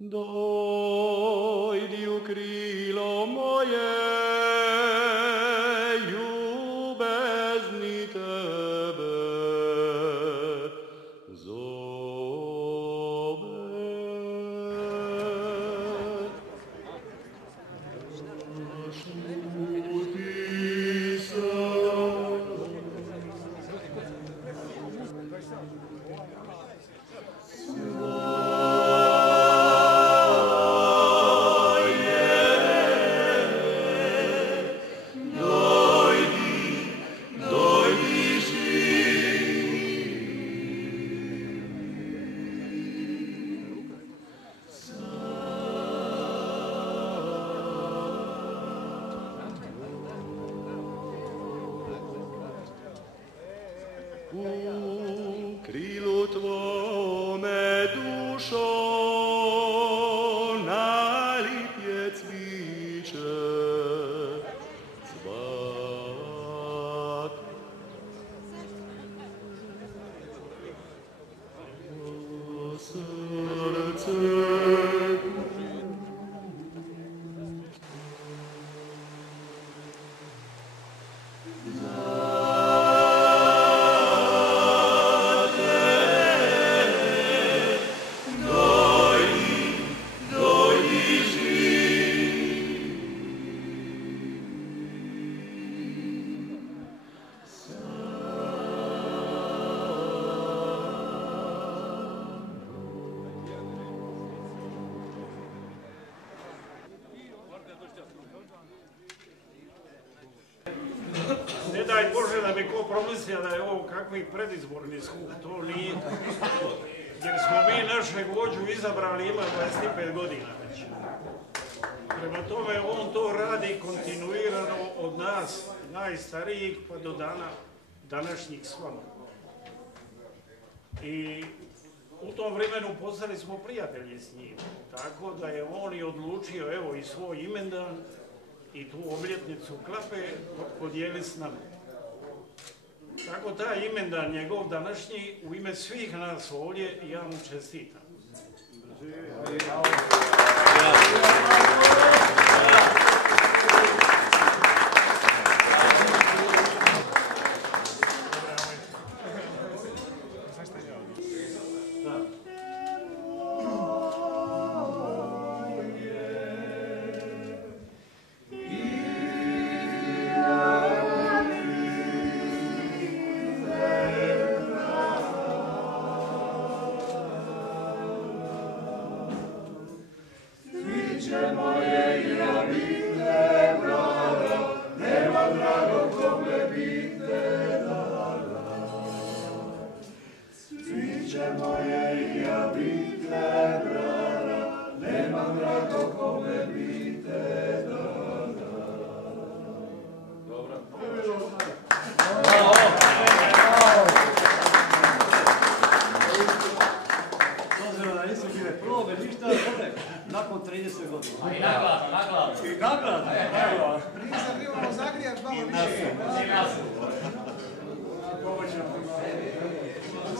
Dojdi u krilo moje, ljubezni tebe zove. Zašuti se. U krilu tvome dušo najlipje cviče cvat. O srce Ne daj Bože da bi ko promislio da je ovo kakvi predizborni skup, to nije. Jer smo mi našeg vođu izabrali, ima 25 godina već. Prema tome on to radi kontinuirano od nas, najstarijih, pa do današnjih s vama. I u tom vremenu postali smo prijatelji s njim, tako da je on i odlučio, evo, i svoj imendan i tu obljetnicu klape podijeli s nama. Tako taj imendan njegov današnji u ime svih nas ovdje ja mu čestitam. Nakon 30 godina. A i naglada. I naglada. Prije sam imao zagrijat malo više.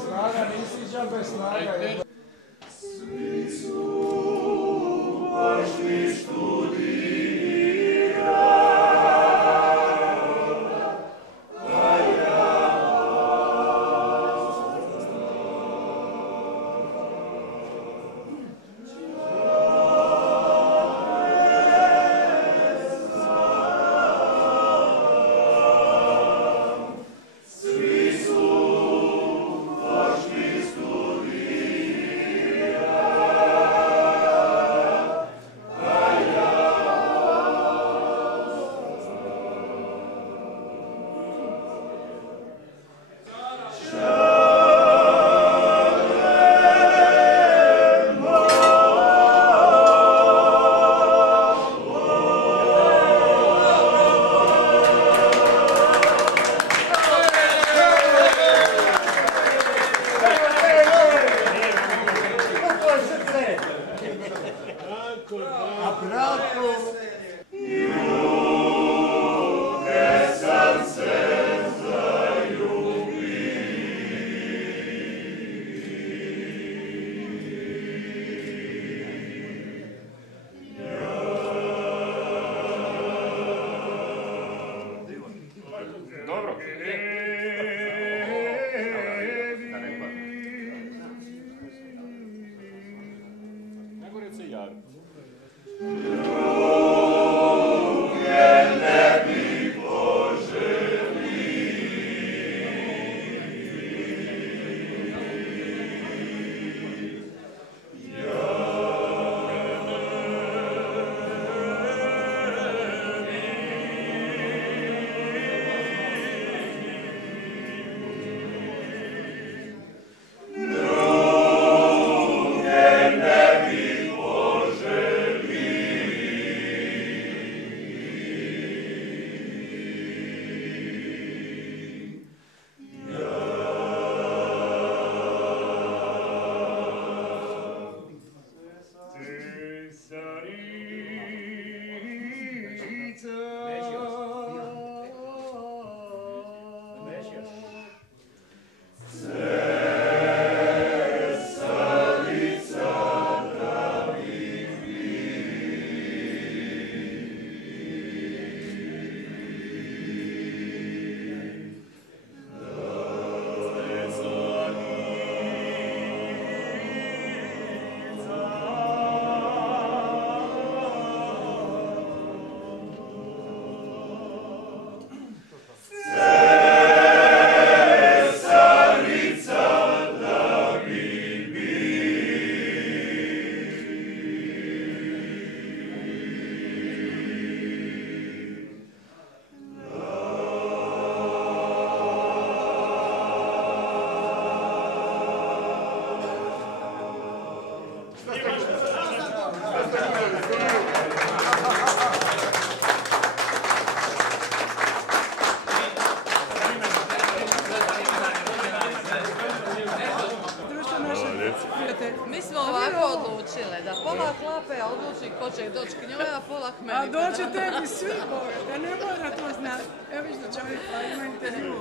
Snaga nisi džabe snaga. Svi su vašli javiti. Mi smo ovako odlučile da pola klape odluči ko će doći k njoj, a pola k meni. A doći tebi svi, da ne mora to znati. Evo viš da čovjek pa ima intervju.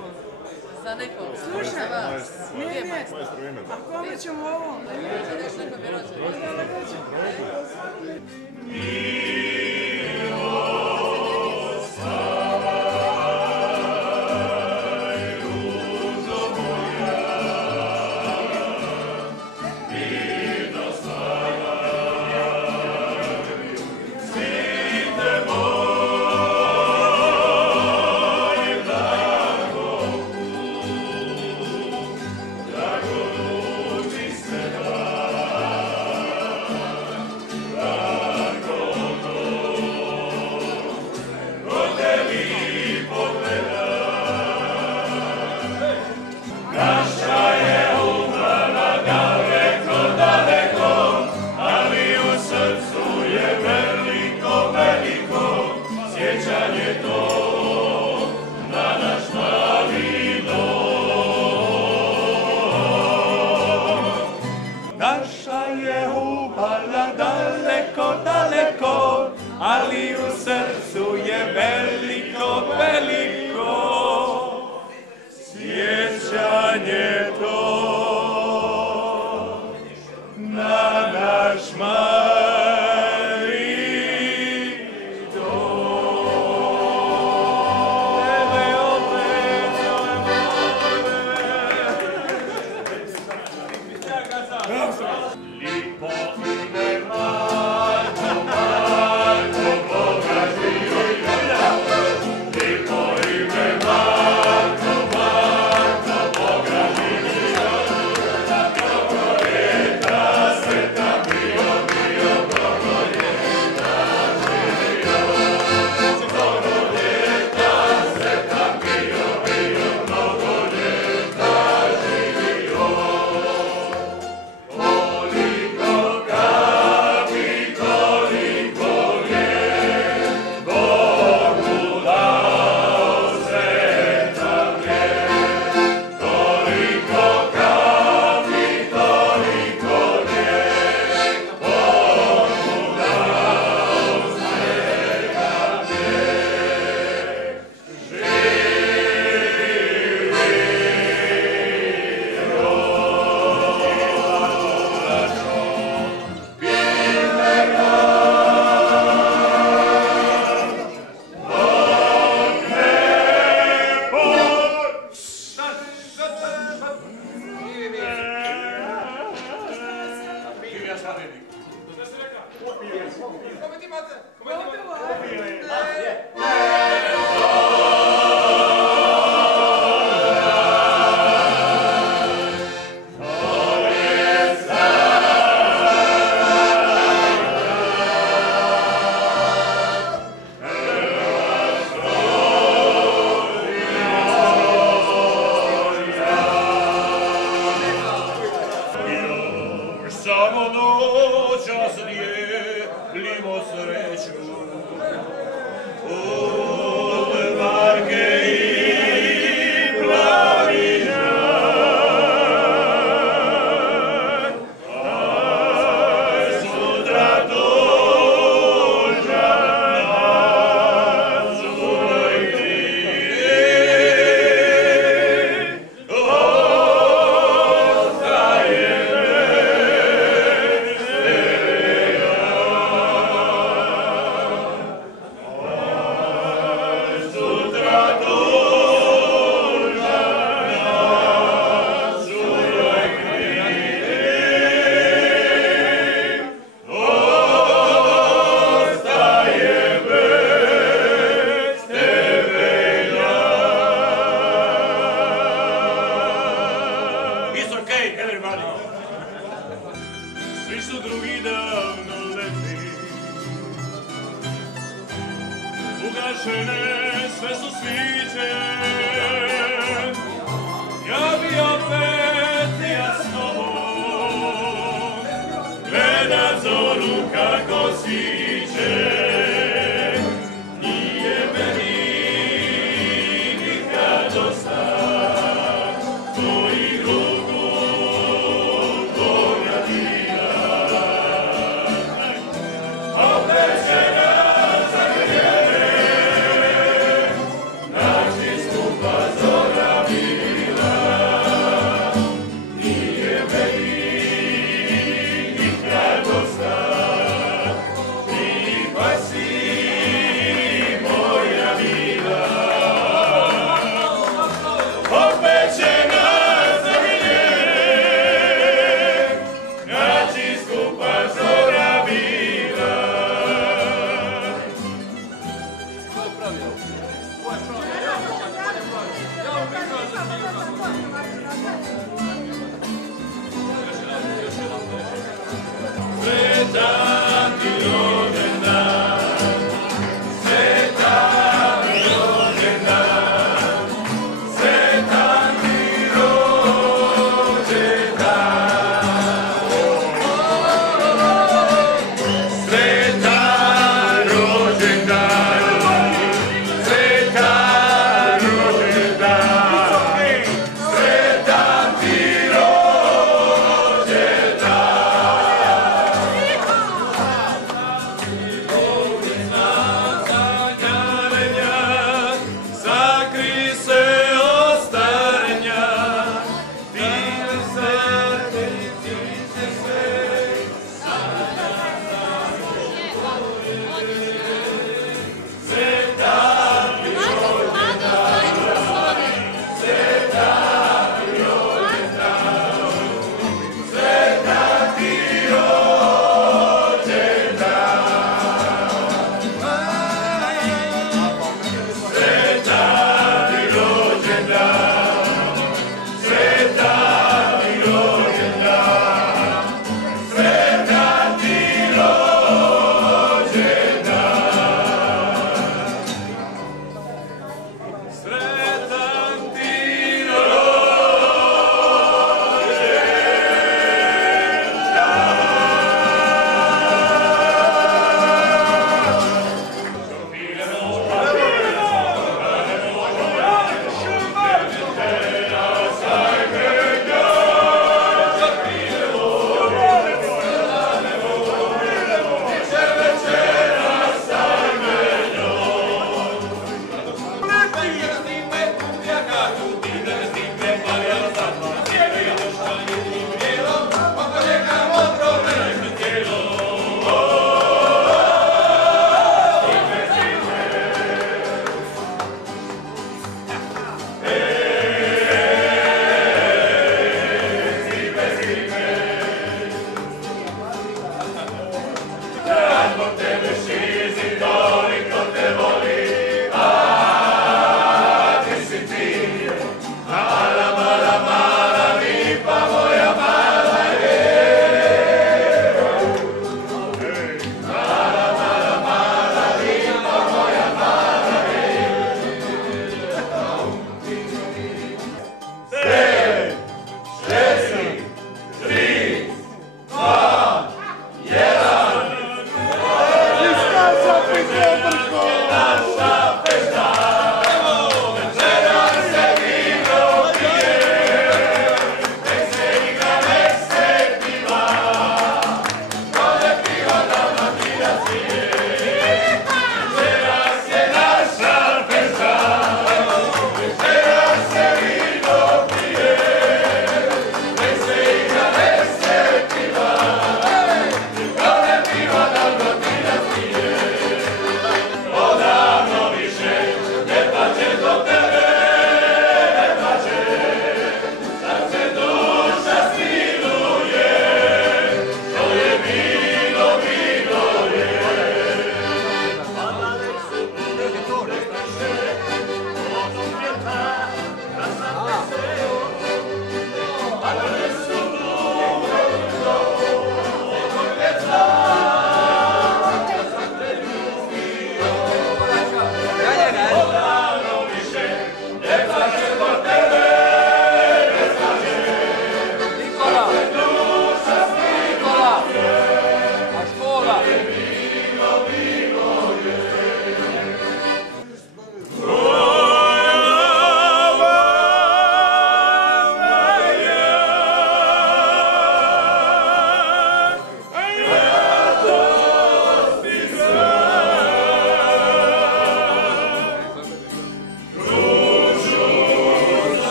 Za nekog. Slušaj, Nije a kome ćemo ovo? Nešto neko mi rođe. Naša je upala daleko, daleko, ali u srcu je veliko, veliko sjećanje to na naš mali Boga Samo noćas dijelimo sreću od varke i plavića, a sutra dođa na svoj grijeh. Ostaje svi su drugi davno letni, ugašene sve su sviće. Ja bi opet ja s tobom gledat zoru kako si